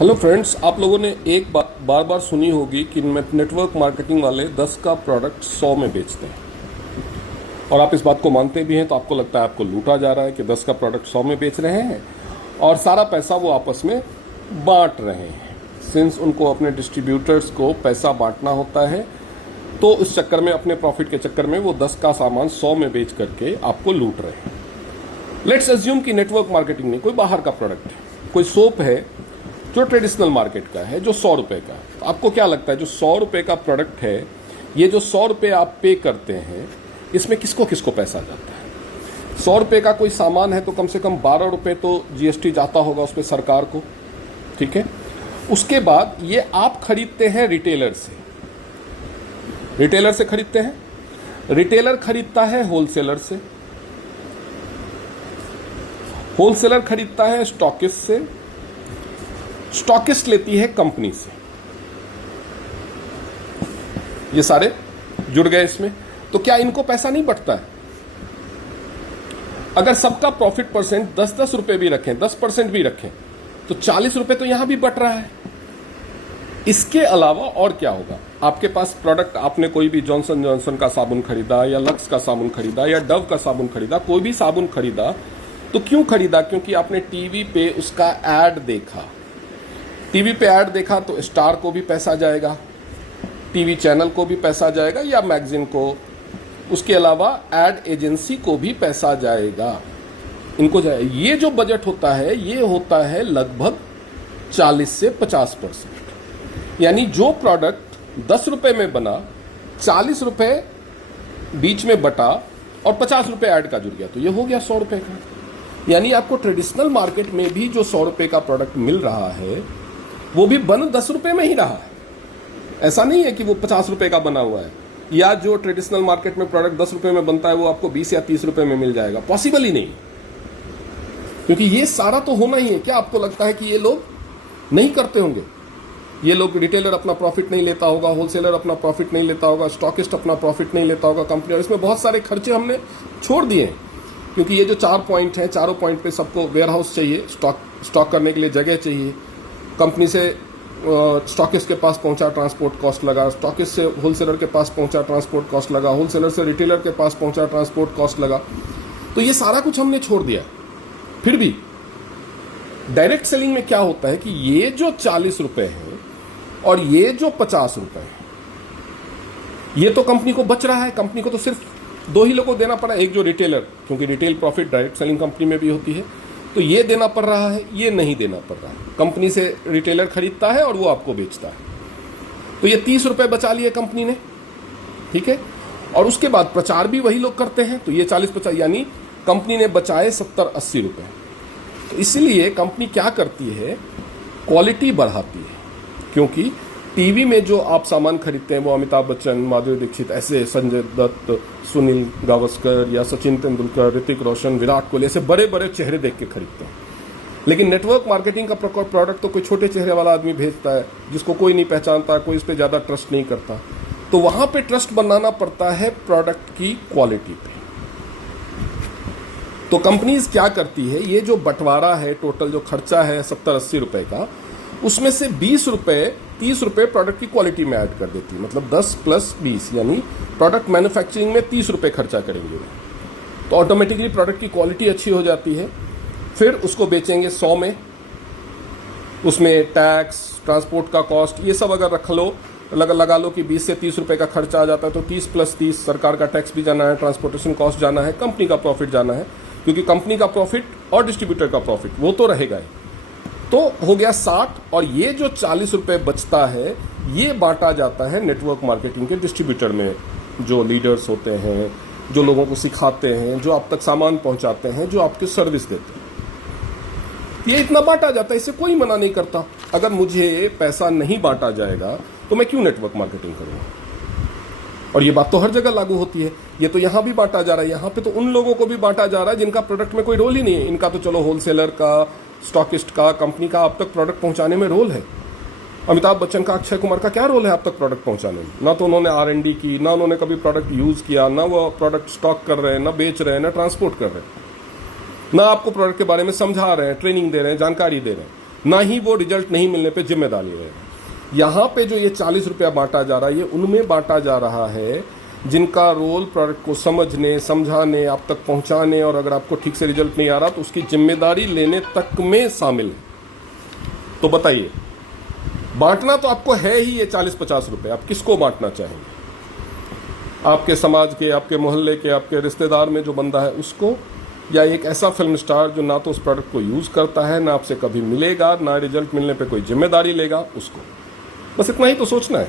Hello friends, आप लोगों ने एक बार बार सुनी होगी कि नेटवर्क मार्केटिंग वाले 10 का प्रोडक्ट 100 में बेचते हैं और आप इस बात को मानते भी हैं तो आपको लगता है आपको लूटा जा रहा है कि 10 का प्रोडक्ट 100 में बेच रहे हैं और सारा पैसा वो आपस में बांट रहे हैं। सिंस उनको अपने डिस्ट्रीब्यूटर्स को पैसा बांटना होता है तो उस चक्कर में, अपने प्रॉफिट के चक्कर में वो 10 का सामान 100 में बेच करके आपको लूट रहे हैं। लेट्स अज्यूम कि नेटवर्क मार्केटिंग में कोई बाहर का प्रोडक्ट है, कोई सोप है जो ट्रेडिशनल मार्केट का है, जो 100 रुपये का। तो आपको क्या लगता है जो 100 रुपये का प्रोडक्ट है, ये जो 100 रुपये आप पे करते हैं, इसमें किसको किसको पैसा जाता है? 100 रुपये का कोई सामान है तो कम से कम 12 रुपये तो जीएसटी जाता होगा उस पर सरकार को, ठीक है। उसके बाद ये आप खरीदते हैं रिटेलर से, रिटेलर से खरीदते हैं, रिटेलर खरीदता है होलसेलर से, होलसेलर खरीदता है स्टॉकिस्ट से, स्टॉकिस्ट लेती है कंपनी से। ये सारे जुड़ गए इसमें। तो क्या इनको पैसा नहीं बटता है? अगर सबका प्रॉफिट परसेंट 10-10 रुपए भी रखें, 10% भी रखें, तो 40 रुपए तो यहां भी बट रहा है। इसके अलावा और क्या होगा? आपके पास प्रोडक्ट, आपने कोई भी जॉनसन जॉनसन का साबुन खरीदा या लक्स का साबुन खरीदा या डव का साबुन खरीदा, कोई भी साबुन खरीदा, तो क्यों खरीदा? क्योंकि आपने टीवी पे उसका एड देखा। टीवी पे ऐड देखा तो स्टार को भी पैसा जाएगा, टीवी चैनल को भी पैसा जाएगा या मैगजीन को, उसके अलावा एड एजेंसी को भी पैसा जाएगा, इनको जाएगा। ये जो बजट होता है ये होता है लगभग 40 से 50%। यानी जो प्रोडक्ट 10 रुपये में बना, 40 रुपये बीच में बटा और 50 रुपये ऐड का जुड़ गया, तो ये हो गया 100 रुपये का। यानी आपको ट्रेडिशनल मार्केट में भी जो 100 रुपये का प्रोडक्ट मिल रहा है वो भी बन 10 रुपये में ही रहा है। ऐसा नहीं है कि वो 50 रुपये का बना हुआ है, या जो ट्रेडिशनल मार्केट में प्रोडक्ट 10 रुपये में बनता है वो आपको 20 या 30 रुपये में मिल जाएगा। पॉसिबल ही नहीं, क्योंकि ये सारा तो होना ही है। क्या आपको लगता है कि ये लोग नहीं करते होंगे? ये लोग, रिटेलर अपना प्रॉफिट नहीं लेता होगा, होलसेलर अपना प्रॉफिट नहीं लेता होगा, स्टॉकिस्ट अपना प्रॉफिट नहीं लेता होगा, कंपनी, और इसमें बहुत सारे खर्चे हमने छोड़ दिए हैं। क्योंकि ये जो 4 पॉइंट हैं, चारों पॉइंट पे सबको वेयर हाउस चाहिए, स्टॉक करने के लिए जगह चाहिए, कंपनी से स्टॉकिस्ट के पास पहुंचा ट्रांसपोर्ट कॉस्ट लगा, स्टॉकिस्ट से होलसेलर के पास पहुंचा ट्रांसपोर्ट कॉस्ट लगा, होलसेलर से रिटेलर के पास पहुंचा ट्रांसपोर्ट कॉस्ट लगा। तो ये सारा कुछ हमने छोड़ दिया। फिर भी डायरेक्ट सेलिंग में क्या होता है कि ये जो 40 रुपए है और ये जो 50 रुपए है, ये तो कंपनी को बच रहा है। कंपनी को तो सिर्फ 2 ही लोगों को देना पड़ा, एक जो रिटेलर, क्योंकि retail profit direct selling company में भी होती है, तो ये देना पड़ रहा है, ये नहीं देना पड़ रहा है। कंपनी से रिटेलर खरीदता है और वो आपको बेचता है, तो ये 30 रुपए बचा लिए कंपनी ने, ठीक है। और उसके बाद प्रचार भी वही लोग करते हैं, तो ये 40-50, यानी कंपनी ने बचाए 70-80 रुपए। तो इसीलिए कंपनी क्या करती है, क्वालिटी बढ़ाती है। क्योंकि टीवी में जो आप सामान खरीदते हैं वो अमिताभ बच्चन, माधुरी दीक्षित, ऐसे संजय दत्त, सुनील गावस्कर या सचिन तेंदुलकर, ऋतिक रोशन, विराट कोहली, ऐसे बड़े बड़े चेहरे देख के खरीदते हैं। लेकिन नेटवर्क मार्केटिंग का प्रोडक्ट तो कोई छोटे चेहरे वाला आदमी भेजता है जिसको कोई नहीं पहचानता, कोई इस पर ज़्यादा ट्रस्ट नहीं करता। तो वहां पे ट्रस्ट बनाना पड़ता है प्रोडक्ट की क्वालिटी पे। तो कंपनीज क्या करती है, ये जो बंटवारा है, टोटल जो खर्चा है 70-80 रुपए का, उसमें से 20 रुपए, 30 रुपए प्रोडक्ट की क्वालिटी में ऐड कर देती है। मतलब 10 + 20, यानी प्रोडक्ट मैन्युफैक्चरिंग में 30 रुपए खर्चा करेंगे, तो ऑटोमेटिकली प्रोडक्ट की क्वालिटी अच्छी हो जाती है। फिर उसको बेचेंगे 100 में, उसमें टैक्स, ट्रांसपोर्ट का कॉस्ट, ये सब अगर रख लो, लगा लो कि 20 से 30 रुपए का खर्चा आ जाता है, तो 30 + 30 सरकार का टैक्स भी जाना है, ट्रांसपोर्टेशन कॉस्ट जाना है, कंपनी का प्रॉफिट जाना है, क्योंकि कंपनी का प्रॉफिट और डिस्ट्रीब्यूटर का प्रॉफिट वो तो रहेगा ही। तो हो गया 60, और ये जो 40 रुपए बचता है ये बांटा जाता है नेटवर्क मार्केटिंग के डिस्ट्रीब्यूटर में, जो लीडर्स होते हैं, जो लोगों को सिखाते हैं, जो आप तक सामान पहुंचाते हैं, जो आपकी सर्विस देते हैं। ये इतना बांटा जाता है, इससे कोई मना नहीं करता। अगर मुझे पैसा नहीं बांटा जाएगा तो मैं क्यों नेटवर्क मार्केटिंग करूंगा? और ये बात तो हर जगह लागू होती है। ये तो यहां भी बांटा जा रहा है, यहां पे तो उन लोगों को भी बांटा जा रहा है जिनका प्रोडक्ट में कोई रोल ही नहीं है। इनका तो चलो होलसेलर का, स्टॉकिस्ट का, कंपनी का आप तक प्रोडक्ट पहुंचाने में रोल है। अमिताभ बच्चन का, अक्षय कुमार का क्या रोल है आप तक प्रोडक्ट पहुंचाने में? ना तो उन्होंने R&D की, ना उन्होंने कभी प्रोडक्ट यूज किया, ना वो प्रोडक्ट स्टॉक कर रहे हैं, ना बेच रहे हैं, ना ट्रांसपोर्ट कर रहे हैं, ना आपको प्रोडक्ट के बारे में समझा रहे हैं, ट्रेनिंग दे रहे हैं, जानकारी दे रहे हैं। ना ही वो रिजल्ट नहीं मिलने पे जिम्मेदारी लेगा। यहाँ पे जो ये 40 रुपया बांटा जा रहा है, ये उनमें बांटा जा रहा है जिनका रोल प्रोडक्ट को समझने, समझाने, आप तक पहुंचाने, और अगर आपको ठीक से रिजल्ट नहीं आ रहा तो उसकी जिम्मेदारी लेने तक में शामिल है। तो बताइए, बांटना तो आपको है ही ये 40-50 रुपए, आप किसको बांटना चाहेंगे? आपके समाज के, आपके मोहल्ले के, आपके रिश्तेदार में जो बंदा है उसको, या एक ऐसा फिल्म स्टार जो ना तो उस प्रोडक्ट को यूज़ करता है, ना आपसे कभी मिलेगा, ना रिजल्ट मिलने पे कोई जिम्मेदारी लेगा, उसको? बस इतना ही तो सोचना है।